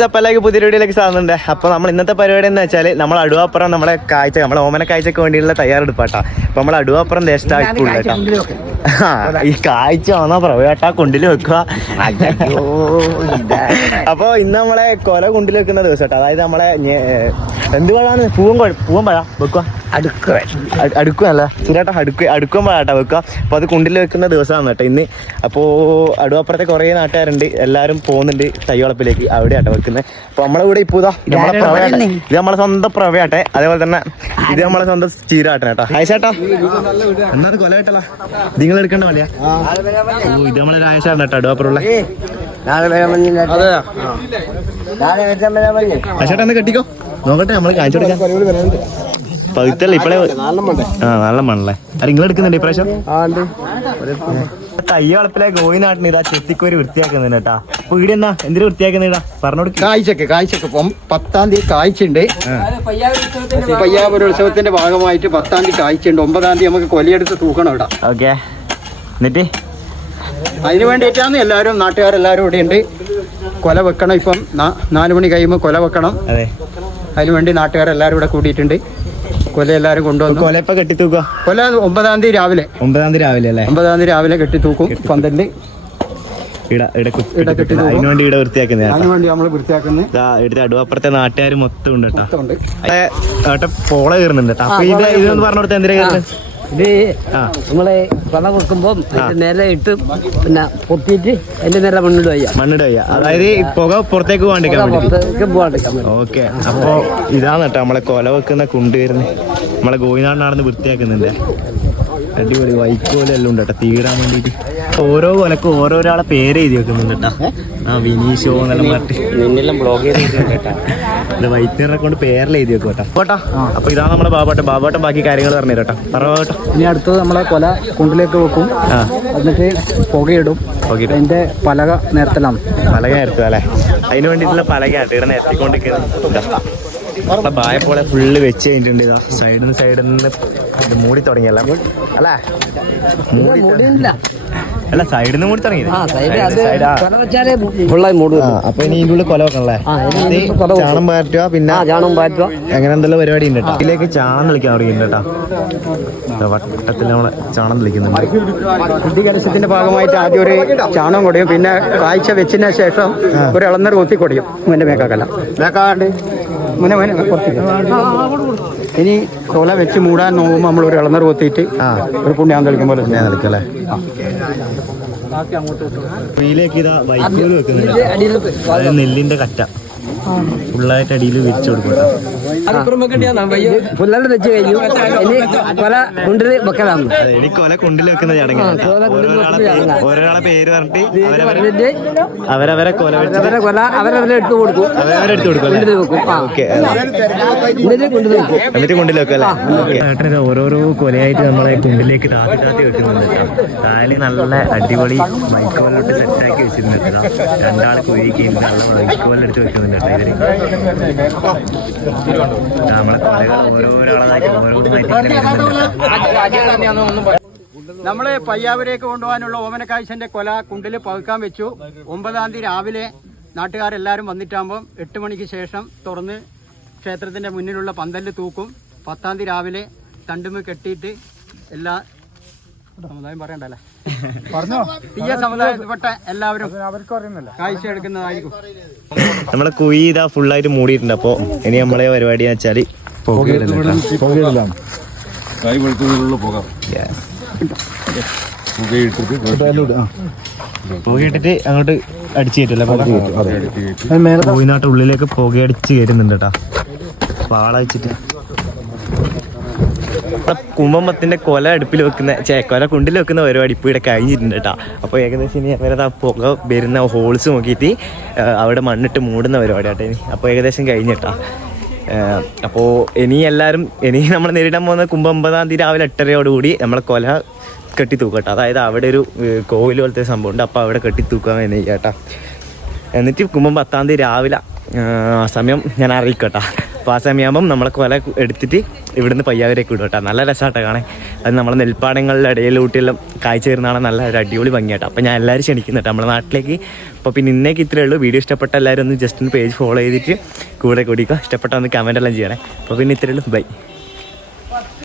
ചപ്പലേക്ക് പുതിയ വീഡിയോയിലേക്ക് സാധനമുണ്ട്. അപ്പോൾ നമ്മൾ ഇന്നത്തെ പരിപാടി എന്ന് വെച്ചാൽ നമ്മൾ അടുവാപ്പുറം നമ്മളെ കാഴ്ച നമ്മളെ ഓമന കാഴ്ചക്ക് വേണ്ടിയുള്ള തയ്യാറെടുപ്പാട്ടാ. അപ്പോൾ നമ്മൾ അടുവാപ്പുറം ദേശത്തായിട്ടില്ല ഈ കാഴ്ച വന്നാ പ്രവേട്ടാ കൊണ്ടിൽ വെക്കുക. അപ്പോൾ ഇന്ന് നമ്മളെ കൊല കൊണ്ടിൽ വെക്കുന്ന ദിവസം കേട്ടോ. അതായത് നമ്മളെ എന്ത് പഴാണ് പൂവൻ പഴ വെക്കുക അടുക്കുവല്ല സുരേട്ടാ അടുക്കുവൻ പഴാട്ടാ വെക്കുക. അപ്പോൾ അത് കുണ്ടിൽ വെക്കുന്ന ദിവസമാണ് കേട്ടോ ഇന്ന്. അപ്പോൾ അടുവാപ്പുറത്തെ കുറേ നാട്ടുകാരുണ്ട്, എല്ലാവരും പോകുന്നുണ്ട് തയ്യളപ്പിലേക്ക്, അവിടെയാട്ടോ വെക്കുന്നത്. അപ്പൊ നമ്മളെ കൂടെ ഇപ്പൊ ഇത് നമ്മളെ സ്വന്തം പ്രവയാട്ടെ, അതേപോലെ തന്നെ ഇത് നമ്മളെ സ്വന്തം ചീരാട്ടെ കേട്ടോ. ആയിഷേട്ടാ എന്നാ കൊല കേട്ടല്ല നിങ്ങൾ എടുക്കേണ്ട മതിയാ. ഇത് നമ്മളെ ആയിഷാണ് കേട്ടോ അടുവാപ്പുറമുള്ള. ആയിഷേട്ടാ ഒന്ന് കെട്ടിക്കോ നോക്കട്ടെ, നമ്മള് കാണിച്ചു കൊടുക്കാം. പകുത്തല്ല ഇപ്പഴേ നല്ല മണ്ണല്ലേ. നിങ്ങൾ എടുക്കുന്നുണ്ട് ഇപ്രാവശ്യം? തയ്യ വളപ്പിലെ ഗോയിനാട്ടിന് ഇതാ ചെത്തിക്കോര് വൃത്തിയാക്കുന്നുണ്ട് കേട്ടാ. അപ്പൊ ഇവിടെ എന്നാ എന്തിനു വൃത്തിയാക്കുന്നുണ്ടാ പറഞ്ഞോട്. കാഴ്ചക്ക് 10-ാം തീയതി കാഴ്ചയുണ്ട്. പയ്യാപുരോത്സവത്തിന്റെ ഭാഗമായിട്ട് 10-ാം തീയതി കാഴ്ചയുണ്ട്. 9-ാം തീയതി നമുക്ക് കൊലയെടുത്ത് തൂക്കണം ഇവിടെ. ഓക്കെ, എന്നിട്ട് അതിന് വേണ്ടിയിട്ടാണ് എല്ലാവരും നാട്ടുകാരെല്ലാവരും ഇവിടെ ഉണ്ട്. കൊല വെക്കണം. ഇപ്പം 4 മണി കഴിയുമ്പോൾ കൊല വെക്കണം. അതെ, അതിന് വേണ്ടി നാട്ടുകാരെല്ലാവരും ഇവിടെ കൂടിയിട്ടുണ്ട്. കൊല എല്ലാവരും കൊണ്ടുവന്നു. കൊല ഇപ്പൊ കെട്ടിത്തൂക്കുക. കൊല 9-ാം തീയതി രാവിലെ. 9-ാം തീയതി രാവിലെ അല്ലേ? 9-ാം തീയതി രാവിലെ കെട്ടിത്തൂക്കും. 12 അതിന് വേണ്ടി ഇവിടെ വൃത്തിയാക്കുന്നത്. അതിന് വേണ്ടി നമ്മൾ വൃത്തിയാക്കുന്നത്. ഇവിടുത്തെ അടുവാപ്പുറത്തെ നാട്ടുകാർ മൊത്തം ഉണ്ട് കേട്ടോ. പോള കയറുന്നുണ്ട് കേട്ടോ. അപ്പൊ ഇതൊന്ന് പറഞ്ഞു കൊടുത്താൽ എന്തിനാ കയറുന്നത്? ഇത് നമ്മളെ കൊല വെക്കുമ്പോൾ നേരെ ഇട്ട് പിന്നെ പൊട്ടിയിട്ട് അതിന്റെ നേരെ മണ്ണിടുക. അതായത് പുക പുറത്തേക്ക് പോകാണ്ടിരിക്കാൻ വേണ്ടി. ഓക്കെ, അപ്പൊ ഇതാണ് കേട്ടോ നമ്മളെ കൊല വെക്കുന്ന കുണ്ട് വരുന്നത്. നമ്മളെ ഗോയിനാടിനാണെന്ന് വൃത്തിയാക്കുന്നുണ്ട്. അടിപൊളി വൈക്കോലെല്ലാം ഉണ്ട് കേട്ടോ തീടാൻ വേണ്ടിട്ട്. ഓരോ കൊലക്കും ഓരോരാളെ പേര് എഴുതി വെക്കുന്നുണ്ട് കേട്ടോ. വിനീഷോ എന്നെല്ലാം പറഞ്ഞിട്ട് ബ്ലോഗ് ചെയ്ത് വൈറ്റിനെ കൊണ്ട് പേരെല്ലാം എഴുതി വെക്കും കേട്ടോ. പോട്ടാ, അപ്പൊ ഇതാണ് നമ്മളെ ബാബാട്ടൻ ബാക്കി കാര്യങ്ങൾ പറഞ്ഞു കേട്ടോ. പറവട്ടോ. ഇനി അടുത്തത് നമ്മളെ കൊല കുണ്ടിലേക്ക് വെക്കും. എന്നിട്ട് പുകയിടും. അതിന്റെ പലക നേരത്തിലാണ്. പലക നേരത്തും അല്ലെ? അതിന് വേണ്ടിയിട്ടുള്ള പലകയാട്ടോ ഇവിടെ നേരത്തിക്കൊണ്ടിരിക്കുന്നത്. ബായപ്പോലെ ഫുള്ള് വെച്ച് കഴിഞ്ഞിട്ടുണ്ട്. ഇതാ സൈഡിൽ നിന്ന് മൂടി തുടങ്ങിയല്ല അല്ലേ? അല്ല സൈഡിൽ നിന്ന് മൂടി തുടങ്ങി. അപ്പൊ ഇനി ഇതിന്റെ ഉള്ളിൽ കൊല വെക്കണല്ലേ? ചാണം പാറ്റുക, പിന്നെ അങ്ങനെ എന്തെല്ലാം പരിപാടി ഉണ്ട് കേട്ടോ. ഇതിലേക്ക് ചാണം തെളിക്കാൻ തുടങ്ങിയിട്ടുണ്ട് കേട്ടോ. വട്ടത്തിൽ നമ്മളെ ചാണം തെളിക്കുന്നുണ്ട്. ശുദ്ധീകരണത്തിന്റെ ഭാഗമായിട്ട് ആദ്യം ഒരു ചാണം കൊടിയും, പിന്നെ കാഴ്ച വെച്ചതിന് ശേഷം ഒരു ഇളന്നർ കൊത്തി കൊടിയും. മുന്നേ മേക്കാക്കല്ല മേക്കാണ്ട് ഇനി കൊല വെച്ച് മൂടാൻ നോക്കുമ്പോൾ നമ്മൾ ഒരു ഇളന്നർ കൊത്തിയിട്ട് ഒരു പുണ്യാൻ തെളിക്കുമ്പോൾ തെളിക്കല്ലേ. ഇതിലേക്ക് ഇതാ വൈക്കോല് വെക്കുന്നുണ്ട്. അതായത് നെല്ലിന്റെ കറ്റ ഫുള്ളായിട്ട് അടിയിൽ വിരിച്ചു കൊടുക്കും. പുല്ലണ്ട് വെച്ച് കഴിഞ്ഞു. ഇനി കൊല കുണ്ടിൽ വെക്കലാണ്. ഇനി കൊല കുണ്ടിൽ വെക്കുന്ന ചടങ്ങാണ്. ഓരോരാളെ പേര് പറഞ്ഞിട്ട് അവരവരെ കൊല അവരവരെ എടുത്തു കൊടുക്കും. എന്നിട്ട് കുണ്ടിൽ വെക്കും അല്ലേ? ഓരോരോ കൊലയായിട്ട് നമ്മളെ കുണ്ടിലേക്ക് താത്തി വെക്കുന്നുണ്ട് കേട്ടോ. താലി നല്ല അടിപൊളി മൈക്കോലോട്ട് സെറ്റാക്കി വെച്ചിട്ടുണ്ട് കേട്ടോ. 2 ആൾ കുഴിക്ക് നല്ല മൈക്കോലെടുത്ത് വെക്കുന്നുണ്ട് കേട്ടോ. നമ്മളെ കൊലകൾ ഓരോരാളായിട്ട് നമ്മള് പയ്യാവൂരേക്ക് കൊണ്ടുപോകാനുള്ള ഓമനക്കാഴ്ചന്റെ കൊല കുണ്ടിൽ പകുക്കാൻ വെച്ചു. 9-ാം തീയതി രാവിലെ നാട്ടുകാരെല്ലാവരും വന്നിട്ടാകുമ്പോൾ 8 മണിക്ക് ശേഷം തുറന്ന് ക്ഷേത്രത്തിന്റെ മുന്നിലുള്ള പന്തലിൽ തൂക്കും. 10-ാം തീയതി രാവിലെ തണ്ടുമ കെട്ടിയിട്ട് എല്ലാ സമുദായം പറയണ്ടല്ലേ, തീയ സമുദായത്തിൽപ്പെട്ട എല്ലാവരും കാഴ്ച എടുക്കുന്നതായിരിക്കും. നമ്മളെ കുഴി ഇതാ ഫുള്ളായിട്ട് മൂടിയിട്ടുണ്ട്. അപ്പോൾ ഇനി നമ്മളെ പരിപാടി എന്ന് വെച്ചാൽ പുകയിട്ടിട്ട് അങ്ങോട്ട് അടിച്ചു കയറ്റില്ല. കോഴിനാട്ട് ഉള്ളിലേക്ക് പുകയടിച്ച് കയറ്റുന്നുണ്ട് കേട്ടാ. പാള വെച്ചിട്ട് കുമ്പത്തിന്റെ കൊല അടുപ്പിൽ വെക്കുന്ന കൊല കുണ്ടിൽ വെക്കുന്ന പരിപാടി ഇപ്പോൾ ഇവിടെ കഴിഞ്ഞിട്ടുണ്ട് കേട്ടോ. അപ്പോൾ ഏകദേശം ഇനി അവരത് ആ പുക വരുന്ന ഹോൾസ് നോക്കിയിട്ട് അവിടെ മണ്ണിട്ട് മൂടുന്ന പരിപാടി കേട്ടോ ഇനി. അപ്പോൾ ഏകദേശം കഴിഞ്ഞിട്ടാ. അപ്പോൾ ഇനി നമ്മൾ നേരിടാൻ പോകുന്ന 9-ാം തീയതി രാവിലെ 8:30യോടുകൂടി നമ്മളെ കൊല കെട്ടി തൂക്കാം കേട്ടോ. അതായത് അവിടെ ഒരു കോവിൽ പോലത്തെ സംഭവം ഉണ്ട്. അപ്പോൾ അവിടെ കെട്ടി തൂക്കാൻ വേണ്ടി കേട്ടോ. എന്നിട്ട് 10-ാം തീയതി രാവിലെ സമയം ഞാൻ അറിയിക്കട്ടോ. അപ്പോൾ ആ സമയമാകുമ്പം നമ്മളെ കൊല എടുത്തിട്ട് ഇവിടുന്ന് പയ്യാവൂരേക്ക് വിടും കേട്ടോ. നല്ല രസമാട്ടോ കാണാൻ. അത് നമ്മളെ നെൽപ്പാടങ്ങളുടെ ഇടയിലൂട്ടിയെല്ലാം കാഴ്ച വരുന്നതാണ് നല്ല ഒരു അടിപൊളി ഭംഗിയാട്ടോ. അപ്പോൾ ഞാൻ എല്ലാവരും ക്ഷണിക്കുന്നുണ്ട് നമ്മുടെ നാട്ടിലേക്ക്. അപ്പോൾ പിന്നെ ഇന്നേക്ക് ഇത്രയേ ഉള്ളൂ. വീഡിയോ ഇഷ്ടപ്പെട്ട എല്ലാവരും ഒന്ന് ജസ്റ്റ് ഒന്ന് പേജ് ഫോളോ ചെയ്തിട്ട് കൂടെ കൂടിക്കുക. ഇഷ്ടപ്പെട്ട ഒന്ന് കമൻ്റ് എല്ലാം ചെയ്യണേ. അപ്പോൾ പിന്നെ ഇത്രയേ ഉള്ളൂ. ബൈ.